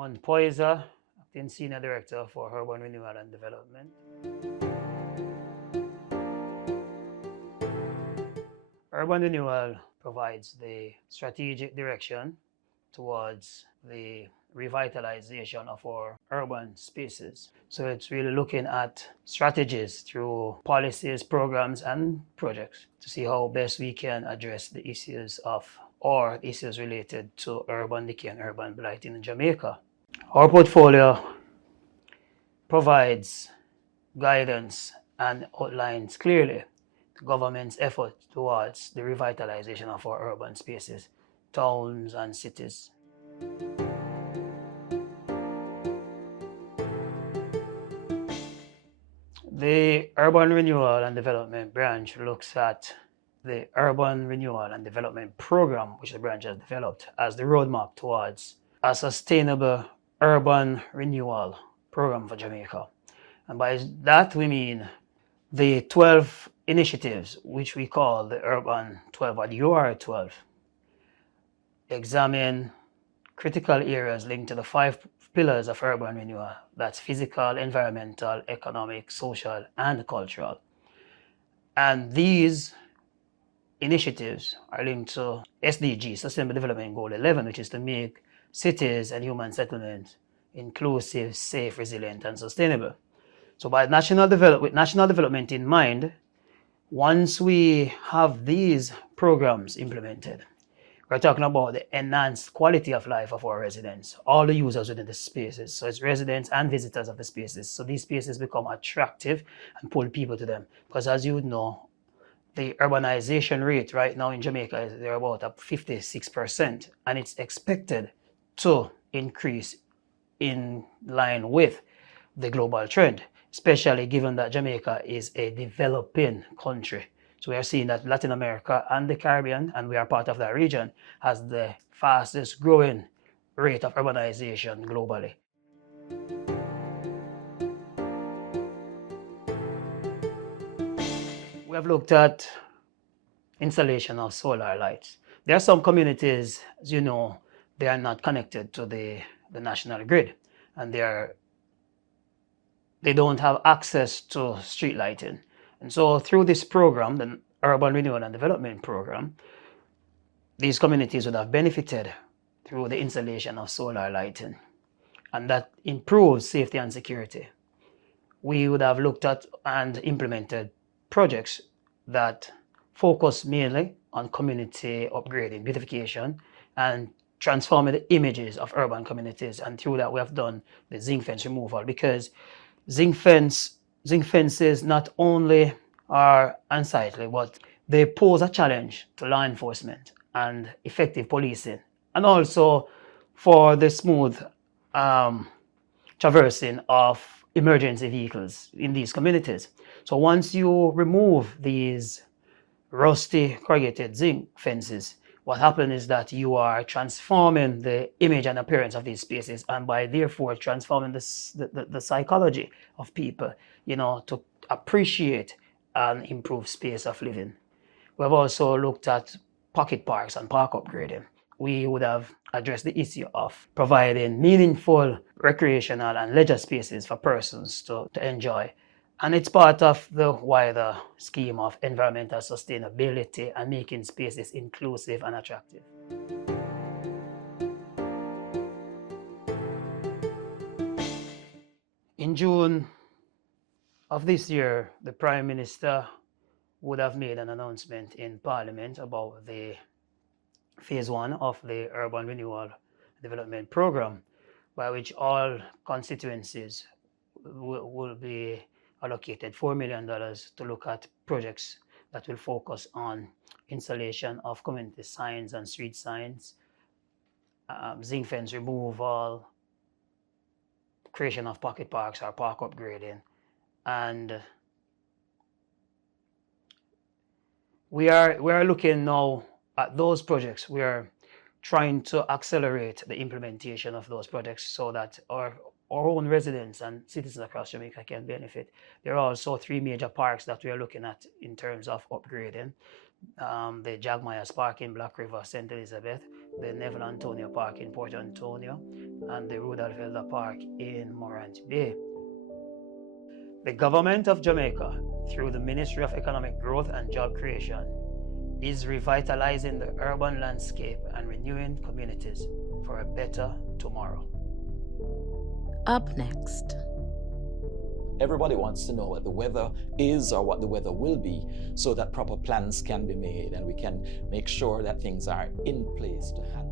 Armand Poiser, Acting Senior Director for Urban Renewal and Development. Urban Renewal provides the strategic direction towards the revitalization of our urban spaces. So it's really looking at strategies through policies, programs, and projects to see how best we can address the issues related to urban decay and urban blight in Jamaica. Our portfolio provides guidance and outlines clearly the government's effort towards the revitalization of our urban spaces, towns, and cities. The Urban Renewal and Development branch looks at the Urban Renewal and Development Program, which the branch has developed, as the roadmap towards a sustainable urban renewal program for Jamaica. And by that we mean the 12 initiatives, which we call the Urban 12 or the UR12, examine critical areas linked to the 5 pillars of urban renewal. That's physical, environmental, economic, social, and cultural. And these initiatives are linked to SDG, Sustainable Development Goal 11, which is to make cities and human settlements inclusive, safe, resilient, and sustainable. So with national development in mind, once we have these programs implemented, we're talking about the enhanced quality of life of our residents, all the users within the spaces. So it's residents and visitors of the spaces. So these spaces become attractive and pull people to them. Because as you know, the urbanization rate right now in Jamaica is they're about up 56%, and it's expected to increase in line with the global trend, especially given that Jamaica is a developing country. So we are seeing that Latin America and the Caribbean, and we are part of that region, has the fastest growing rate of urbanization globally. We have looked at installation of solar lights. There are some communities, as you know, they are not connected to the national grid, and they don't have access to street lighting. And so through this program, the Urban Renewal and Development Program, these communities would have benefited through the installation of solar lighting, and that improves safety and security. We would have looked at and implemented projects that focus mainly on community upgrading, beautification, and transforming the images of urban communities. And through that, we have done the zinc fence removal, because zinc fences not only are unsightly, but they pose a challenge to law enforcement and effective policing, and also for the smooth traversing of emergency vehicles in these communities. So once you remove these rusty corrugated zinc fences, what happens is that you are transforming the image and appearance of these spaces, and by therefore transforming the psychology of people, to appreciate and improve space of living. We have also looked at pocket parks and park upgrading. We would have addressed the issue of providing meaningful recreational and leisure spaces for persons to enjoy. And it's part of the wider scheme of environmental sustainability and making spaces inclusive and attractive. In June of this year, the Prime Minister would have made an announcement in Parliament about the Phase 1 of the Urban Renewal Development Program, by which all constituencies will be allocated $4 million to look at projects that will focus on installation of community signs and street signs, zinc fence removal, creation of pocket parks or park upgrading. And we are looking now at those projects. We are trying to accelerate the implementation of those projects so that our own residents and citizens across Jamaica can benefit. There are also 3 major parks that we are looking at in terms of upgrading. The Jack Myers Park in Black River, St. Elizabeth, the Neville Antonio Park in Port Antonio, and the Rudolph Elder Park in Morant Bay. The government of Jamaica, through the Ministry of Economic Growth and Job Creation, is revitalizing the urban landscape and renewing communities for a better tomorrow. Up next. Everybody wants to know what the weather is or what the weather will be so that proper plans can be made and we can make sure that things are in place to handle.